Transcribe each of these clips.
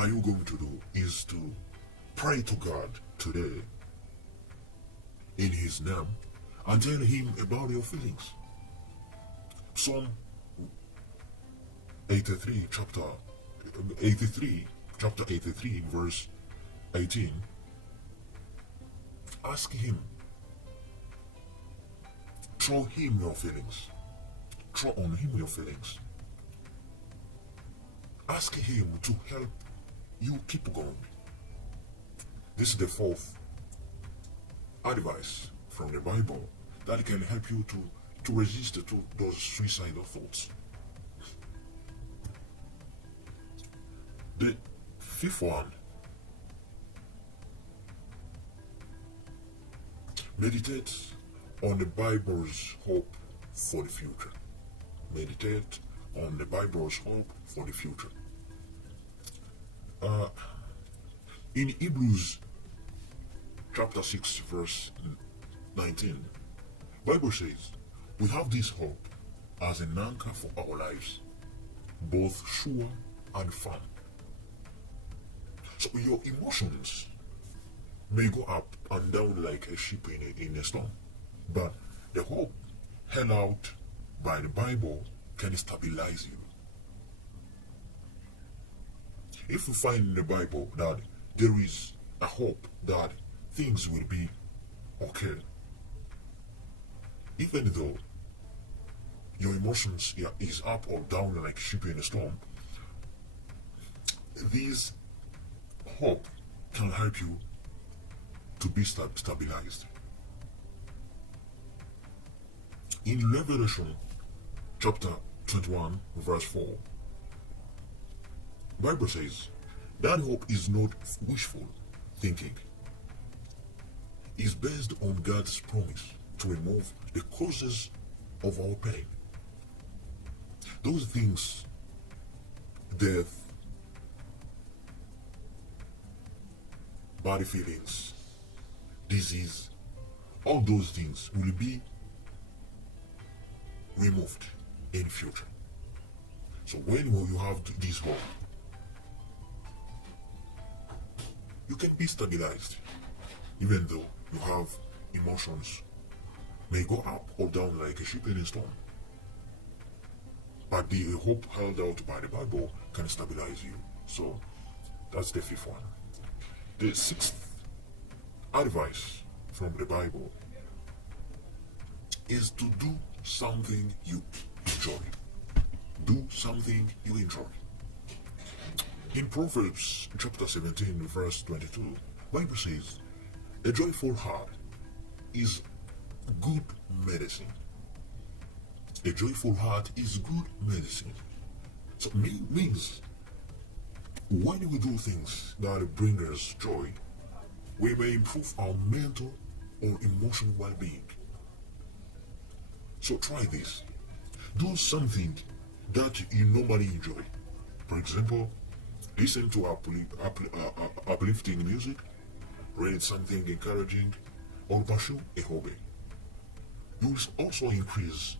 are you going to do is to pray to God today in His name and tell Him about your feelings. Psalm 83, chapter 83, verse 18. Ask Him. Throw Him your feelings. Throw on Him your feelings. Ask Him to help you keep going. This is the fourth advice from the Bible that can help you to resist to those suicidal thoughts. The fifth one, meditate on the Bible's hope for the future. Meditate on the Bible's hope for the future. In Hebrews chapter 6 verse 19, Bible says, we have this hope as an anchor for our lives, both sure and firm. So your emotions may go up and down like a ship in a storm, but the hope held out by the Bible can stabilize you. If you find in the Bible that there is a hope that things will be okay, even though your emotions is up or down like a ship in a storm, this hope can help you to be stabilized. In Revelation chapter 21 verse 4, Bible says that hope is not wishful thinking. It's based on God's promise to remove the causes of our pain. Those things, death, body feelings, disease, all those things will be removed in future. So when will you have this hope? You can be stabilized, even though you have emotions may go up or down like a ship in a storm. But the hope held out by the Bible can stabilize you. So that's the fifth one. The sixth advice from the Bible is to do something you enjoy. Do something you enjoy. In Proverbs chapter 17 verse 22, Bible says, a joyful heart is good medicine. A joyful heart is good medicine. So means when we do things that bring us joy, we may improve our mental or emotional well-being. So try this. Do something that you normally enjoy. For example, listen to uplifting music, read something encouraging, or pursue a hobby. You will also increase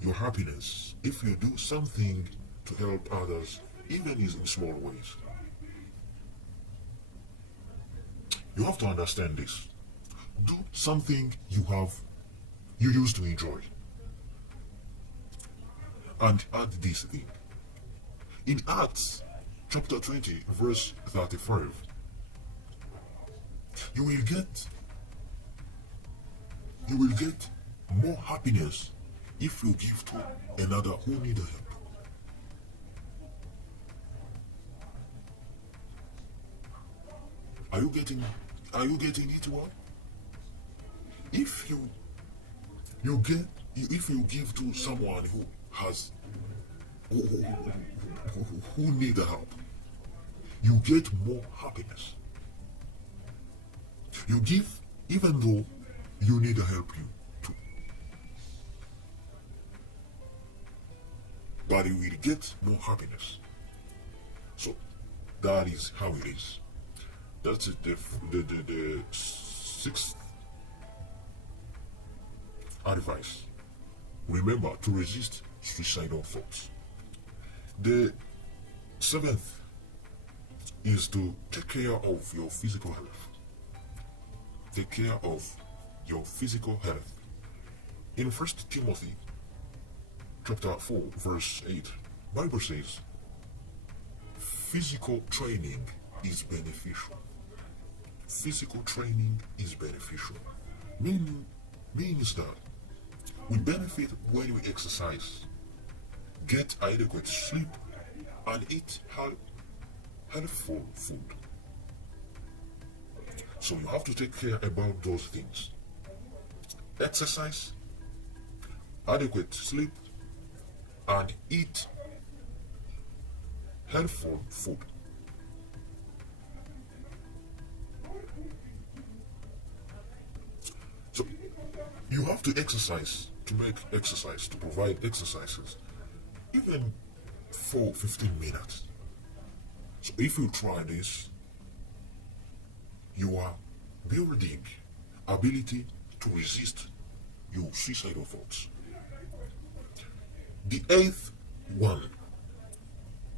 your happiness if you do something to help others, even in small ways. You have to understand this. Do something you used to enjoy. And add this thing. In Acts chapter 20 verse 35, you will get more happiness if you give to another who needs help. Are you getting it well? If you give to someone who need help, you get more happiness. You give even though you need help you too. But you will get more happiness. So that is how it is. That's it, the sixth advice. Remember to resist suicidal thoughts. The seventh is to take care of your physical health. Take care of your physical health. In 1 Timothy chapter 4, verse 8, Bible says, physical training is beneficial. Physical training is beneficial. Means that we benefit when we exercise, get adequate sleep, and eat healthful food. So you have to take care about those things. Exercise, adequate sleep, and eat healthful food. So you have to exercise, to make exercise, to provide exercises, even for 15 minutes. So if you try this, you are building ability to resist your suicidal thoughts. The eighth one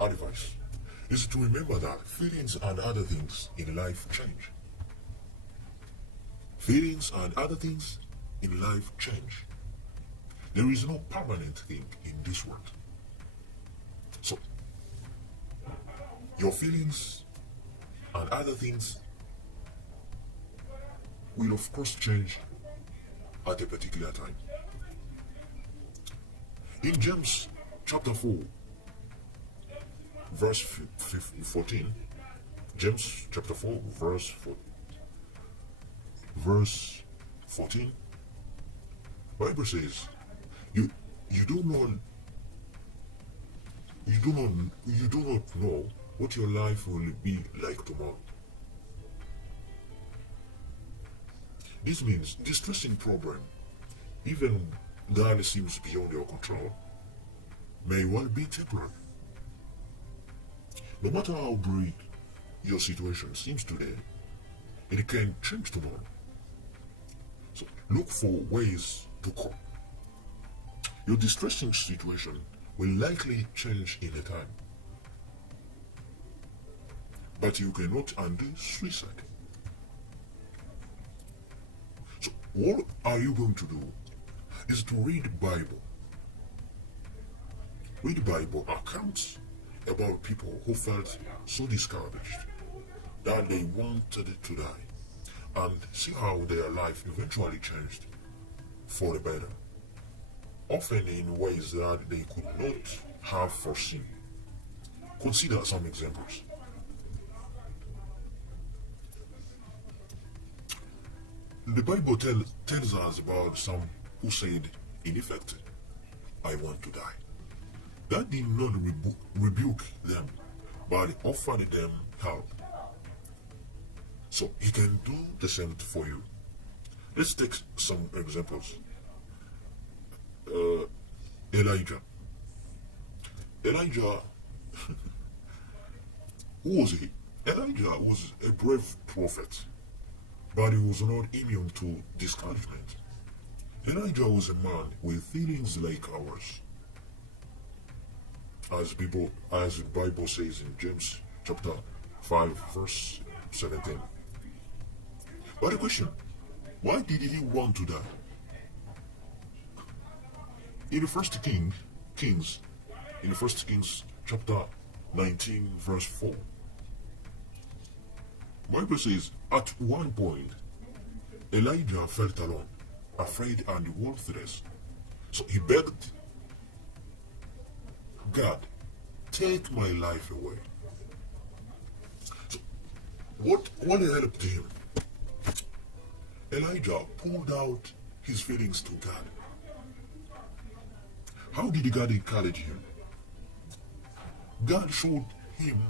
advice is to remember that feelings and other things in life change. Feelings and other things in life change. There is no permanent thing in this world. So, your feelings and other things will of course change at a particular time. In James chapter 4, verse 14, James chapter 4, verse 14, Bible says, you do not know what your life will be like tomorrow. This means distressing problem, even that seems beyond your control, may well be temporary. No matter how bleak your situation seems today, it can change tomorrow. So look for ways to cope. Your distressing situation will likely change in a time, but you cannot undo suicide. So what are you going to do is to read the Bible. Read the Bible accounts about people who felt so discouraged that they wanted to die, and see how their life eventually changed for the better, often in ways that they could not have foreseen. Consider some examples. The Bible tells us about some who said, in effect, I want to die. That did not rebuke them, but offered them help. So he can do the same for you. Let's take some examples. Elijah. Elijah, who was he? Elijah was a brave prophet, but he was not immune to discouragement. Elijah was a man with feelings like ours. As the Bible says in James chapter 5, verse 17. But the question, why did he want to die? In the First Kings chapter 19, verse 4, Bible says, at one point, Elijah felt alone, afraid and worthless. So he begged God, take my life away. So what helped him? Elijah pulled out his feelings to God. How did God encourage him? God showed him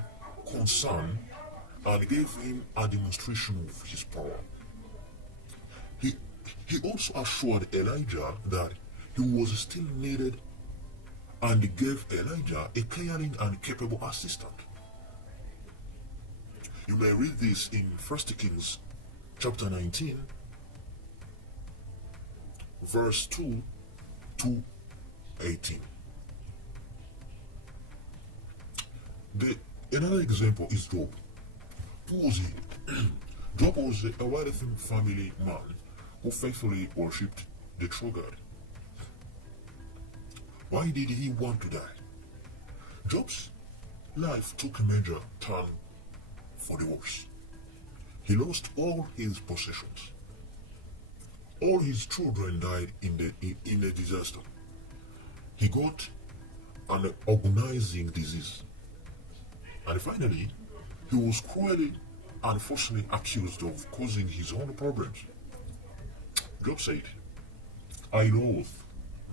concern and gave him a demonstration of his power. He also assured Elijah that he was still needed, and gave Elijah a caring and capable assistant. You may read this in 1 Kings chapter 19, verse 2 to 18. Another example is Job. Who was he? Job was a wealthy family man who faithfully worshipped the true God. Why did he want to die? Job's life took a major turn for the worse. He lost all his possessions. All his children died in a disaster. He got an agonizing disease. And finally, he was cruelly and falsely accused of causing his own problems. Job said, I loathe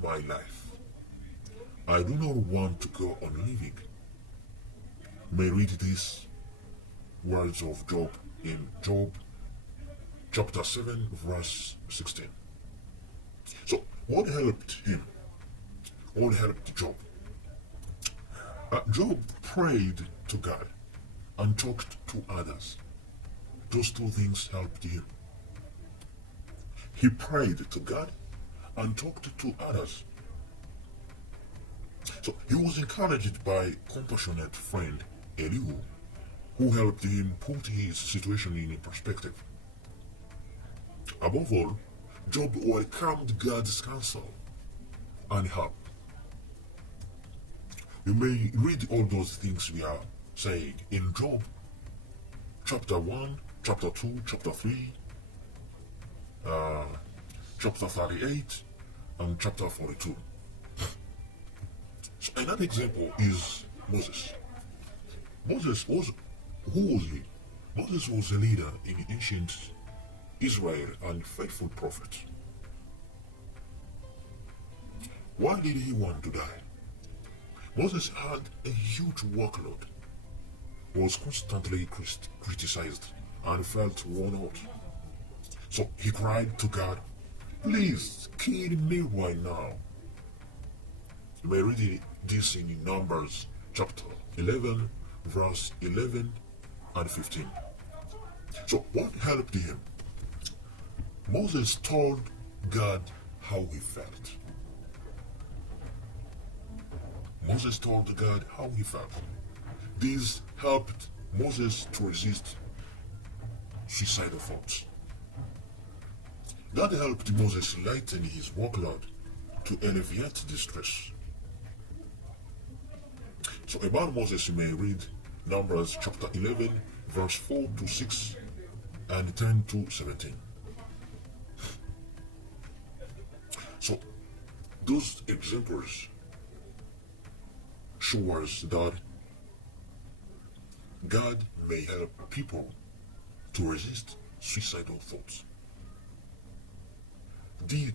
my life. I do not want to go on living. May read these words of Job in Job chapter 7 verse 16. So what helped him? What helped Job? Job prayed to God and talked to others. Those two things helped him. He prayed to God and talked to others. So he was encouraged by compassionate friend Elihu, who helped him put his situation in perspective. Above all, Job welcomed God's counsel and help. You may read all those things we are saying in Job chapter 1, chapter 2, chapter 3, chapter 38, and chapter 42. So another example is Moses. Who was he? Moses was a leader in ancient Israel and faithful prophet. Why did he want to die? Moses had a huge workload, was constantly criticized, and felt worn out. So he cried to God, please kill me right now. You may read this in Numbers chapter 11, verse 11 and 15. So what helped him? Moses told God how he felt. Moses told God how he felt. This helped Moses to resist suicidal thoughts. God helped Moses lighten his workload to alleviate distress. So about Moses, you may read Numbers chapter 11, verse 4 to 6 and 10 to 17. So those examples show us that God may help people to resist suicidal thoughts. These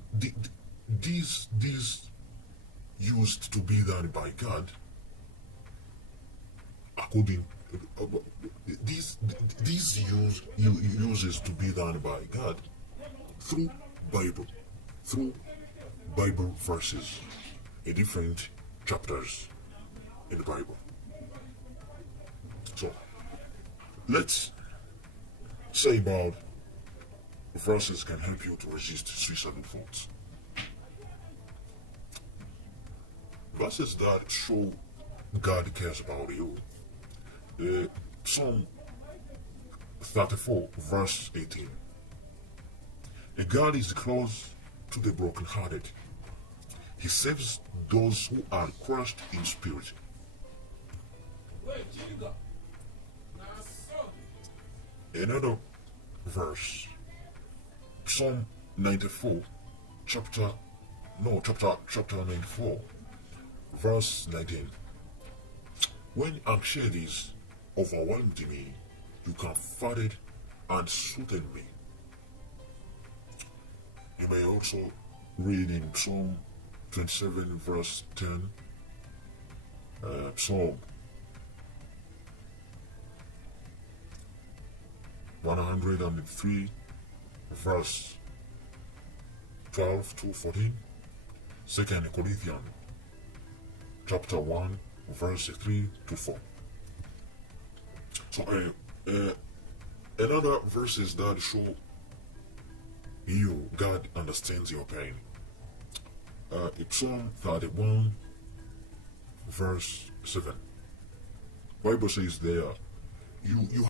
used to be done by God according these uses to be done by God through Bible verses in different chapters in the Bible. So let's say about verses can help you to resist suicidal thoughts. Verses that show God cares about you. Psalm 34 verse 18. God is close to the brokenhearted. He saves those who are crushed in spirit. Another verse, Psalm 94, chapter 94, verse 19. When anxieties overwhelmed me, you comforted and soothed me. You may also read in Psalm 27, verse 10, Psalm 103, verse 12 to 14, 2 Corinthians chapter 1, verse 3 to 4. So another verses that show you God understands your pain. Psalm 31, verse 7. Bible says there, you